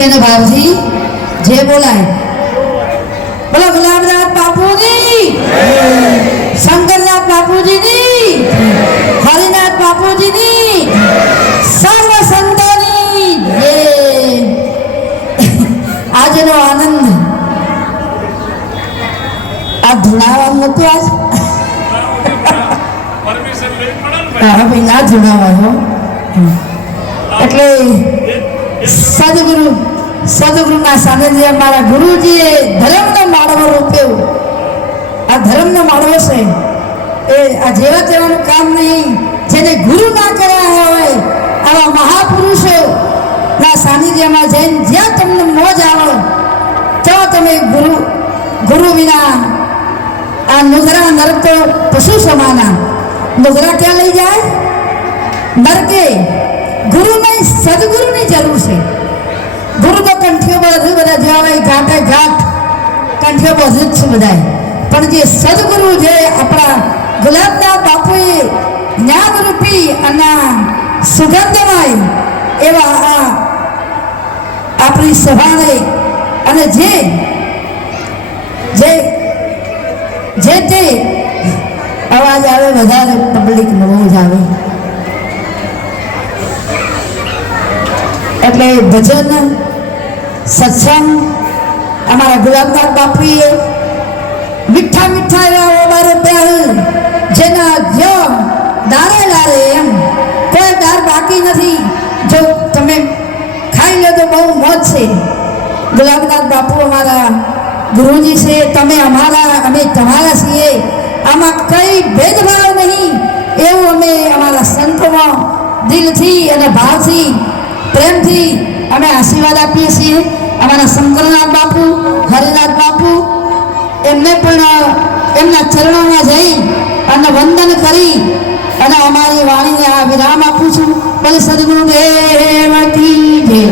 भावजी जे बोलाय बोला गुलाबनाथ बापूजी शंकरनाथ बापूजी हरिनाथ बापूजी सर्व संतोनी आज नो आनंद आ धुनावा नतो आज હા ભાઈ ના ધુનાવા હો એટલે સદગુરુના સાનિધ્ય મારા ગુરુજીએ ધર્મનો માળવો રોપ્યો. આ ધર્મનો માળવો છે એ આ જેવા તેવાનું કામ નહીં. જેને ગુરુ ના કર્યા હોય આવા મહાપુરુષોના સાનિધ્યમાં જઈને જ્યાં તમને મોજ આવે ત્યાં તમે ગુરુ વિના આ નુગરા નરક તો પશુ સમાના. નુગરા ક્યાં લઈ જાય? નરકે. ગુરુ નહીં, સદગુરુની જરૂર છે. ગુરુ તો કંઠીઓ બધું બધા જવાય ઘાટે ઘાટ કંઠીઓ બધું જ છે બધા. પણ જે સદગુરુ જે આપણા ગુલાબનાથ બાપુએ જ્ઞાનરૂપી અને સુગંધમય એવા આ આપણી સભાને અને જે તે અવાજ આવે વધારે પબ્લિક બહુ જ આવે એટલે ભજન સત્સંગ અમારા ગુલાબનાથ બાપુએ મીઠા મીઠા એવા ઓબારે પહેલ જેના જ્યો દારે લારે એમ કોઈ દાર બાકી નથી. જો તમે ખાઈ લો તો બહુ મોજ છે. ગુલાબનાથ બાપુ અમારા ગુરુજી છે, તમે અમારા, અમે તમારા છીએ. આમાં કઈ ભેદભાવ નહીં એવું અમે અમારા સંતોમાં દિલથી અને ભાવથી પ્રેમથી અમે આશીર્વાદ આપીએ છીએ. અમારા શંકરનાથ બાપુ, હરિનાથ બાપુ એમને પણ એમના ચરણોમાં જઈ અને વંદન કરી અને અમારી વાણીને આ વિરામ આપું છું. બોલે સદગુરુદેવ કી જય.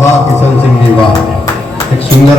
વાહ કિશનસિંહજી વાહ. એક સુંદર